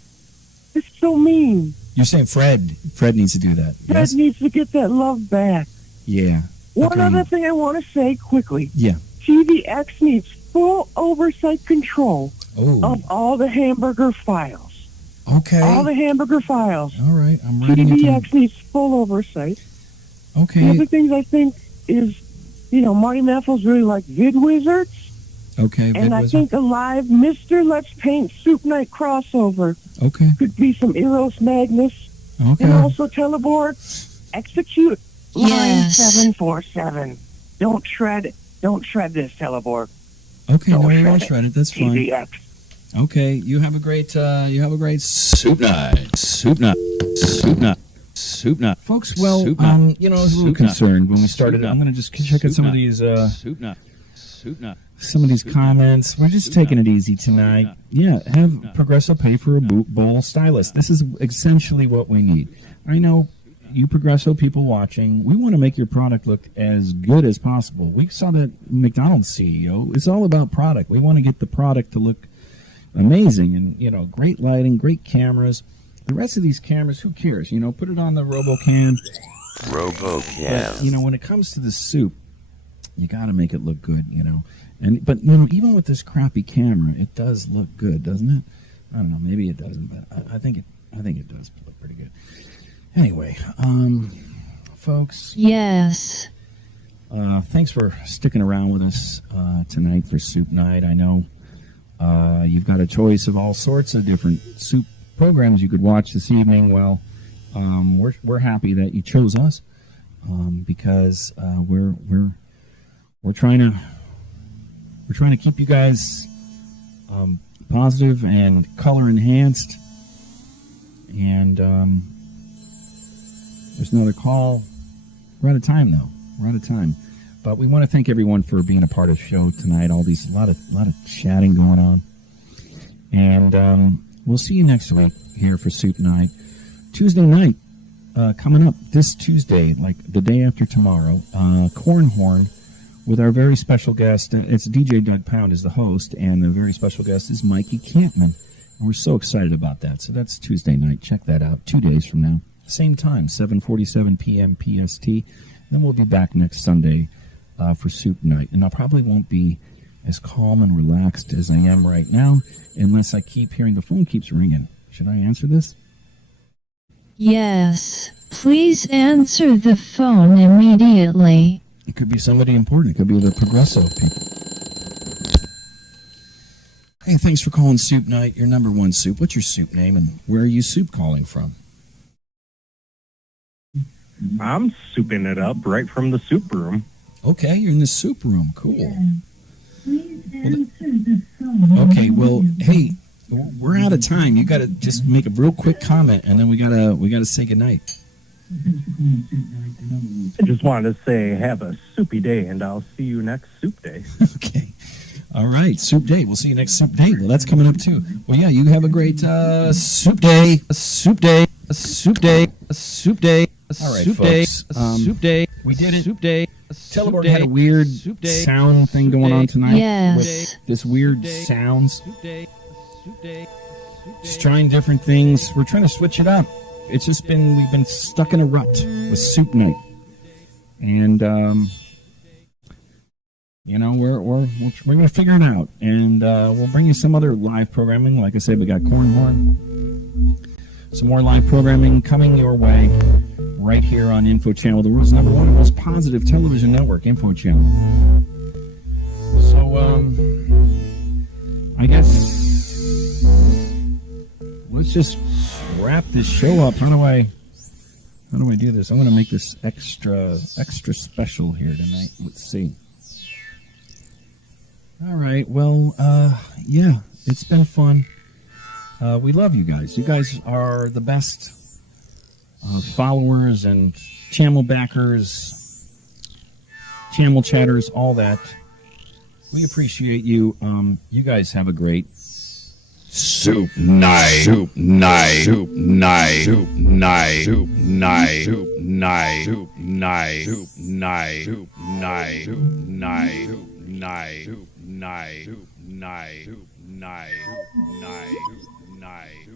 It's so mean. You're saying Fred needs to do that. Fred needs to get that love back. Yeah. One other thing I want to say quickly. Yeah. TVX needs full oversight control Oh, of all the hamburger files. okay. All the hamburger files. All right, I'm writing it down. TVX needs full oversight. The Okay, other things I think is, Marty Maffels really like Vid Wizards. okay. And I Vidwizard. think a live Mr. Let's Paint Soup Night crossover Okay, could be some Eros Magnus. okay. And also Teleborg, execute line Yes. 747. Don't shred this, Teleborg. Okay, no, Don't we shred won't it. shred it. That's fine. TVX. Okay, you have a great soup night. Soup night. Soup night. Soup night. Folks, well, Soup I night. was a little Soup concerned night. when we started. Soup I'm night. going to just check out Soup some of night. these Soup nut. Soup nut. some of these Soup comments. We're just Soup taking nut. it easy tonight. nut. Yeah, have Soup nut. Progresso pay for a bowl stylist. This is essentially what we need. I know you Progresso people watching, we want to make your product look as good as possible. We saw that McDonald's CEO. It's all about product. We want to get the product to look amazing and, great lighting, great cameras. The rest of these cameras, who cares? Put it on the RoboCam. But, when it comes to the soup, you got to make it look good, But even with this crappy camera, it does look good, doesn't it? I don't know. Maybe it doesn't, but I think it does look pretty good. Anyway, folks. Yes. Thanks for sticking around with us tonight for Soup Night. I know you've got a choice of all sorts of different soup programs you could watch this evening. Well, we're happy that you chose us because we're trying to keep you guys positive and color enhanced. And there's another call. We're out of time though. We're out of time. But we want to thank everyone for being a part of the show tonight. A lot of chatting going on. And we'll see you next week here for Soup Night. Tuesday night, coming up this Tuesday, like the day after tomorrow, Cornhorn with our very special guest. It's DJ Doug Pound is the host, and the very special guest is Mikey Campman. And we're so excited about that. So that's Tuesday night. Check that out 2 days from now. Same time, 7:47 p.m. PST. Then we'll be back next Sunday for Soup Night. And I probably won't be as calm and relaxed as I am right now unless I keep hearing the phone keeps ringing. Should I answer this? Yes. Please answer the phone immediately. It could be somebody important. It could be the Progresso people. Hey, thanks for calling Soup Night, your number one soup. What's your soup name and where are you soup calling from? I'm souping it up right from the soup room. Okay, you're in the soup room. Cool. Okay, well, hey, we're out of time. You got to just make a real quick comment, and then we gotta say goodnight. I just wanted to say have a soupy day, and I'll see you next soup day. Okay. All right, Soup Day. We'll see you next Soup Day. Well, that's coming up too. Well, yeah, you have a great Soup Day. A soup day. A soup day. A soup day. A All right, soup folks. day. A soup day. We did it. Soup day. A soup Teleborg day. had a weird Soup day. sound thing going on tonight. Yes. With this weird sounds. Soup day. Soup day. Just trying different things. We're trying to switch it up. It's just we've been stuck in a rut with Soup Night. And, we're going to figure it out. And we'll bring you some other live programming. Like I said, we got Cornhorn. Some more live programming coming your way right here on Infochammel, the world's number one and most positive television network, Infochammel. So, I guess let's just wrap this show up. How do I do this? I'm going to make this extra special here tonight. Let's see. All right. Well, yeah, it's been fun. We love you guys. You guys are the best followers and channel backers, channel chatters, all that. We appreciate you. You guys have a great Soup Night. Soup Night. Soup Night. Soup Night. Soup Night. Soup Night. Soup Night. Soup Night. Soup Night. Soup Night. Soup Night. Soup Night. Soup Night. Soup Night. Soup Night.